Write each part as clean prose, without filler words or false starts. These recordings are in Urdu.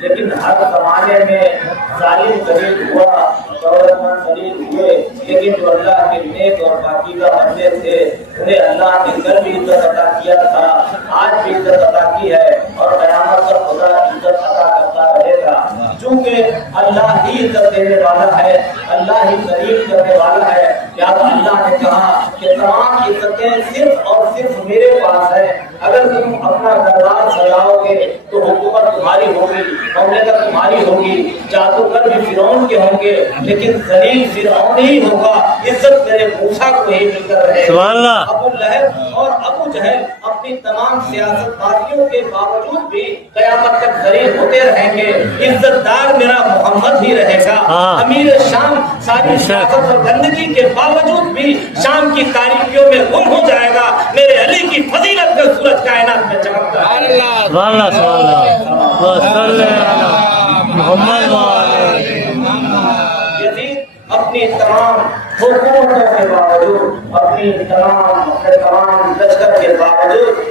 لیکن ہر زمانے میں ظالم ذلیل ہوا، دولتمند ذلیل ہوئے، لیکن جو اللہ کے نیک اور پاکیزہ بندے تھے انہیں اللہ نے کل بھی عزت عطا کیا تھا، آج بھی عزت عطا کی ہے اور قیامت تک خدا عزت عطا کرتا رہے گا، چونکہ اللہ ہی عزت دینے والا ہے، اللہ ہی ذلیل کرنے والا ہے۔ لہٰذا اللہ نے کہا کہ تمام عزتیں صرف اور صرف میرے پاس ہے، اگر تم اپنا دربار سجاؤ گے تو حکومت تمہاری ہوگی، مملکت تمہاری ہوگی، جادوگر بھی فرعون کے ہوں گے لیکن ذلیل فرعون ہی ہوگا، عزت میرے موسیٰ کو ہی مل کر رہے گا۔ ابو لہب اور ابو جہل اپنی تمام سیاست بازیوں کے باوجود بھی قیامت تک ذلیل ہوتے رہیں گے، عزت دار میرا محمد ہی رہے گا۔ امیر شام ساری سیاست اور گندگی کے باوجود بھی شام کی تاریکیوں میں گم ہو جائے گا، میرے علی کی فضیلت کا سورج کائنات میں چمکتا ہے۔ یزید اپنی تمام حکومتوں کے باوجود، اپنی تمام لشکر کے باوجود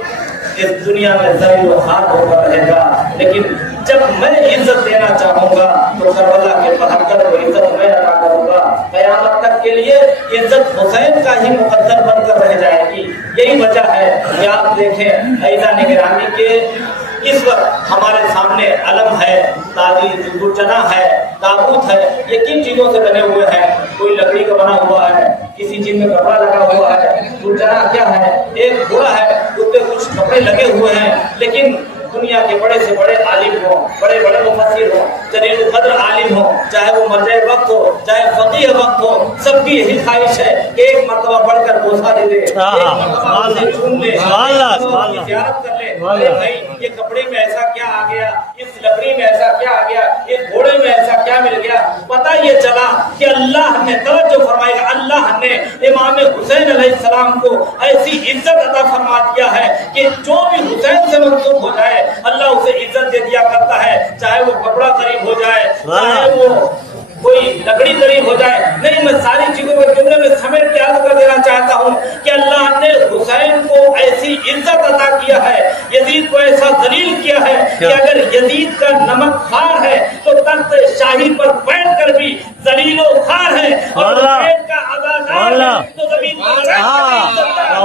اس دنیا میں ذلیل و خوار ہو کر رہے گا، لیکن جب میں عزت دینا چاہوں گا تو کربلا کے 72 کو عزت میں ادا کروں گا۔ قیامت تک کے لیے عزت حسین کا ہی مقدر بن کر رہ جائے گی۔ یہی وجہ ہے کہ آپ دیکھیں عیسیٰ نگرانی کے اس وقت ہمارے سامنے علم ہے، تعریف گرجنا ہے، تابوت ہے، یہ کن چیزوں سے بنے ہوئے ہیں؟ کوئی لکڑی کا بنا ہوا ہے، کسی چیز میں کپڑا لگا ہوا ہے۔ گرجنا کیا ہے؟ ایک گھوڑا ہے، اس پہ کچھ کپڑے لگے ہوئے ہیں، لیکن دنیا کے بڑے سے بڑے عالم ہوں، بڑے بڑے مفسر ہوں، جلیل القدر عالم ہوں، چاہے وہ مرجع وقت ہو، چاہے فقیہ وقت ہو، سب کی یہی خواہش ہے کہ ایک مرتبہ پڑھ کر بوسہ دے دے، ایک مرتبہ اسے چوم لے، زیارت کر لے۔ ارے بھائی یہ کپڑے میں ایسا کیا آ گیا، اس لکڑی میں ایسا کیا آ گیا، اس گھوڑے میں ایسا کیا مل گیا؟ پتہ یہ چلا کہ اللہ نے، توجہ فرمائے گا، اللہ نے امام حسین علیہ السلام کو ایسی عزت عطا فرما دیا ہے کہ جو بھی حسین سے منسوب ہو جائے اللہ اسے عزت دے دیا کرتا ہے، چاہے وہ کپڑا قریب ہو جائے، چاہے وہ کوئی لکڑی قریب ہو جائے۔ نہیں، میں ساری چیزوں کو جملے میں سمیٹ کے عرض کر دینا چاہتا ہوں کہ اللہ نے حسین کو ایسی عزت عطا کیا ہے، یزید کو ایسا ذلیل کیا ہے کہ اگر یزید کا نمک خوار ہے تو تخت شاہی پر بیٹھ کر بھی ذلیل و خوار ہے، اور حسین کا عزادار ہے تو زمین پر بیٹھ کر بھی عزت دار ہے۔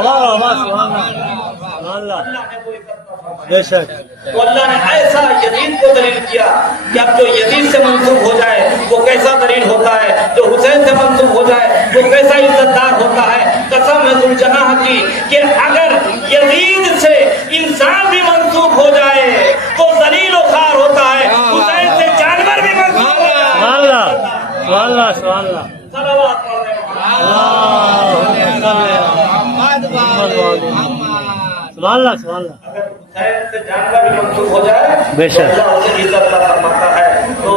تو اللہ نے ایسا یزید کو ذلیل کیا کہ اب جو یزید سے منسوب ہو جائے وہ کیسا ذلیل ہوتا ہے، جو حسین سے منسوب ہو جائے وہ کیسا عزت دار ہوتا ہے۔ قسم ہے ذوالجلالہ کی کہ اگر یزید سے انسان بھی منسوب ہو جائے تو ذلیل و خوار ہوتا ہے، حسین سے جانور بھی منسوب ہو جائے۔ اگر حسین سے جانور بھی منسوب ہو جائے بے شک اللہ اسے عزت عطا فرماتا ہے۔ تو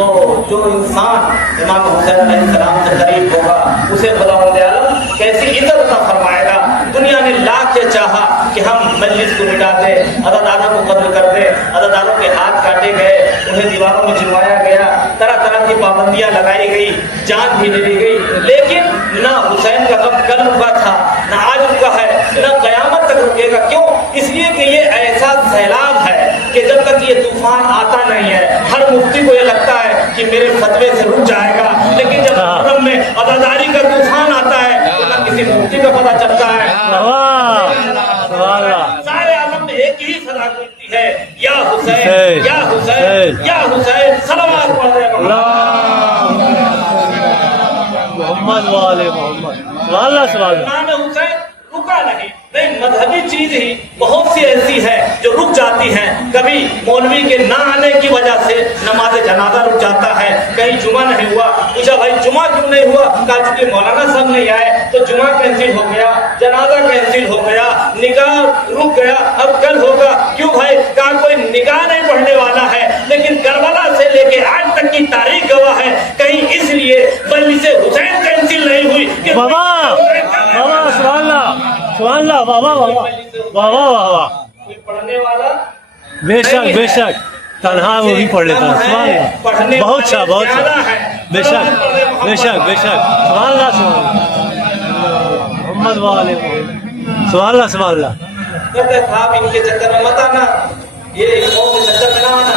جو انسان امام حسین علیہ السلام سے قریب ہوگا اسے خداوند عالم کیسی عزت عطا فرمائے گا۔ دنیا نے لاکھ یہ چاہا کہ ہم مجلس کو مٹا دیں، عزاداروں کو قتل کر دیں، عزاداروں کے ہاتھ کاٹے گئے، انہیں دیواروں میں چنوایا گیا، طرح طرح کی پابندیاں لگائی گئی، جان بھی لے لی گئی، لیکن نہ حسین کا غم کل رکا تھا، نہ آج رکا ہے، نہ قیامت تک رکے گا۔ کیوں؟ اس لیے کہ یہ ایسا سیلاب ہے کہ جب تک یہ طوفان آتا نہیں ہے ہر مفتی کو یہ لگتا ہے کہ میرے فتوے سے رک جائے گا، لیکن جب محرم میں عزاداری کا طوفان آتا ہے تو نہ کسی مفتی کو پتہ چلتا ہے۔ سارے عالم میں ایک ہی صدا گونجتی ہے، یا حسین یا حسین یا حسین، صلوات پڑھ رہے محمد والے محمد۔ نام حسین رکا نہیں، مذہبی چیز ہی بہت سی ایسی ہے جو رک جاتی ہیں۔ کبھی مولوی کے نہ آنے کی وجہ سے نماز جنازہ رک جاتا ہے، کہیں جمعہ نہیں ہوا، پوچھا بھائی جمعہ کیوں نہیں ہوا؟ کہا چونکہ مولانا صاحب نہیں آئے تو جمعہ کینسل ہو گیا، جنازہ کینسل ہو گیا، نکاح رک گیا، اب کل ہوگا۔ کیوں بھائی؟ کہا کوئی نکاح نہیں پڑھنے والا ہے، لیکن کربلا سے لے کے آج تک کی تاریخ گواہ ہے، کہیں اس لیے مجلس حسین کینسل نہیں ہوئی کہ بابا سبحان اللہ سبحان اللہ، بابا بابا بابا بابا کوئی پڑھنے والا بے شک بے شک، تنہا وہ بھی پڑھ لیتا ہے، سبحان اللہ، بہت اچھا بہت اچھا، بے شک بے شک بے شک، سبحان اللہ سبحان اللہ، محمد والے سبحان اللہ سبحان اللہ۔ کہتے صاحب ان کے چکر میں مت آنا، یہ قوم کے چکر میں نہ آنا،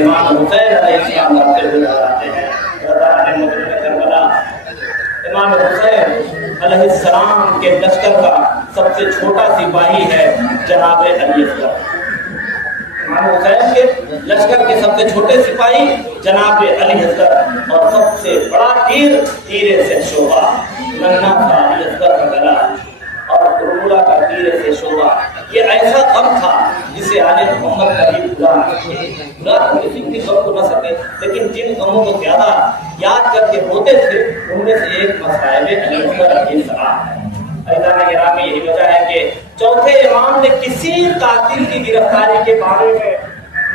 امام حسین علیہ السلام آتے ہوئے نظر آتے ہیں. کربلا امام حسین علیہ السلام کے لشکر کا سب سے چھوٹا سپاہی ہے جناب علی اصغر. امام حسین کے لشکر کے سب سے چھوٹے سپاہی جناب علی اصغر اور سب سے بڑا تیر تیرے سے شعبہ ننھا تھا علی اصغر کا گلا اور کربلا کا تیرے سے شعبہ. یہ ایسا غم تھا جسے آج محمد کبھی بلا کسی بھی غم کو نہ سکے, لیکن جن غموں کو زیادہ یاد کر کے ہوتے تھے ان میں سے ایک مصائب علی اصغر علیہ السلام ہے. ایضاً گرامی یہی وجہ ہے کہ چوتھے امام نے کسی قاتل کی گرفتاری کے بارے میں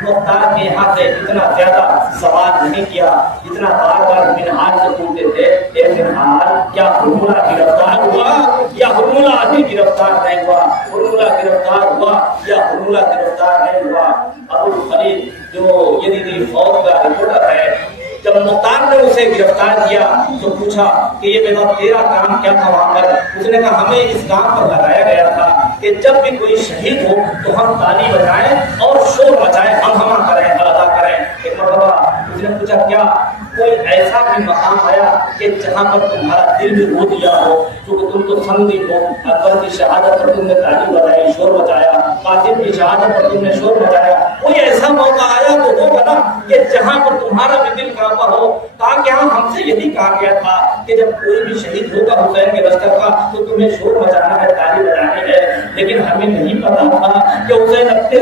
مختار کے یہاں سے اتنا زیادہ سوال نہیں کیا جتنا بار بار منہاج سے پوچھتے تھے اے منہاج کیا حرملہ گرفتار ہوا یا حرملہ ابھی گرفتار نہیں ہوا, حرملہ گرفتار ہوا یا حرملہ گرفتار نہیں ہوا. ابو الخلیل جو یزیدی فوج کا رپورٹر ہے, جب مختار نے اسے گرفتار کیا تو پوچھا کہ یہ بیٹا تیرا کام کیا تھا وہاں پر؟ اس نے کہا ہمیں اس کام پر لگایا گیا تھا کہ جب بھی کوئی شہید ہو تو ہم تالی بجائیں اور شور مچائیں, ہم ہما کریں, ادا کریں. ایک مرتبہ اس نے پوچھا کیا کوئی ایسا بھی مقام آیا کہ جہاں پر تمہارا دل بھی رو دیا ہو کیونکہ تم تو سمجھی ہو, اکبر کی شہادت پر تم نے تالی بجائی, شور مچایا, قاسم کی شہادت پر تم نے شور مچایا, کوئی ایسا موقع آیا تو ہوگا نا کہ جہاں پر تمہارا بھی دل کانپا ہو. تاکہ ہم سے یہی کہا گیا تھا کہ جب کوئی بھی شہید ہوگا حسین کے لشکر کا تو تمہیں شور مچانا ہے, تالی بجانی ہے, لیکن ہمیں نہیں پتا تھا کہ حسین اپنے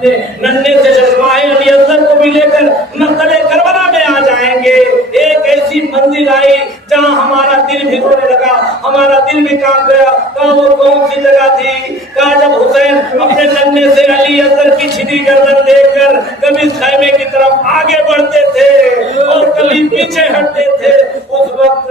سے ننھے سے ششمائے علی اصغر کو بھی لے کر مقتل کربلا میں آ جائیں گے. ایک ایسی منزل آئی جہاں ہمارا دل بھی رونے لگا, ہمارا دل بھی کانپ گیا. کہا وہ کون سی جگہ تھی؟ کہا جب حسین اپنے ننھے سے علی اصغر کی چھری گردن دیکھ کر کبھی خیمے کی طرف آگے بڑھتے تھے اور کبھی پیچھے ہٹتے تھے, اس وقت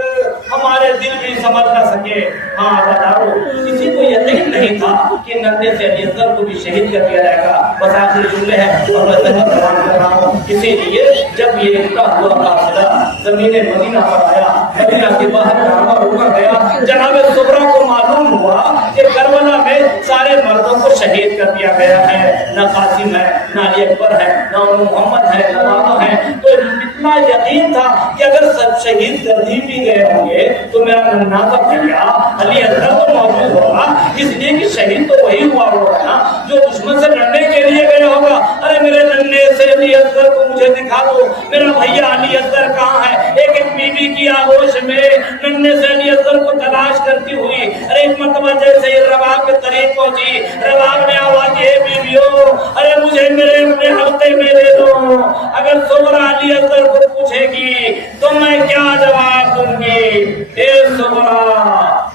ہمارے دل بھی سمجھ نہ سکے. ہاں بتاؤ, کسی کو یقین نہیں تھا کہ ننھے سے علی اصغر کو بھی شہید کر دیا جائے گا. بس آخری جملے ہیں اور میں تمہیں بیان کر رہا ہوں. اسی لیے جب یہ اٹھا ہوا قافلہ زمین مدینہ پر آیا, مدینہ کے باہر کعبہ رکا گیا, جناب صغرا کو معلوم ہوا کہ کربلا میں سارے مردوں کو شہید کر دیا گیا ہے, نہ قاسم ہے, نہ علی اکبر ہے, نہ محمد ہے, نہ بابا ہے. تو اتنا یقین تھا کہ اگر سب شہید کر دی بھی گئے ہوں گے تو میرا ننھا سا بھیا علی اصغر تو موجود ہوگا, اس لیے کہ شہید تو وہی ہوا ہوگا نا جو دشمن سے لڑنے کے لیے گیا ہوگا. ارے میرے ننھے سے علی اصغر کو مجھے دکھا دو, میرا بھیا علی اصغر کہاں ہے؟ ایک ایک بیوی کی آغوش میں ننھے سے علی اصغر کو تلاش کرتی ہوئی ارے ایک مرتبہ جیسے یہ رباب کے طریق پہنچی, رباب نے آواز دی بیویوں ارے مجھے میرے اپنے حلقے میں دے دو. اگر صغرا علی اصغر کو پوچھے گی تو میں کیا جواب دوں گی؟ اے صغرا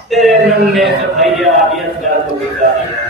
تیرے ننھے سے بھیا علی اصغر کو دکھا دیا.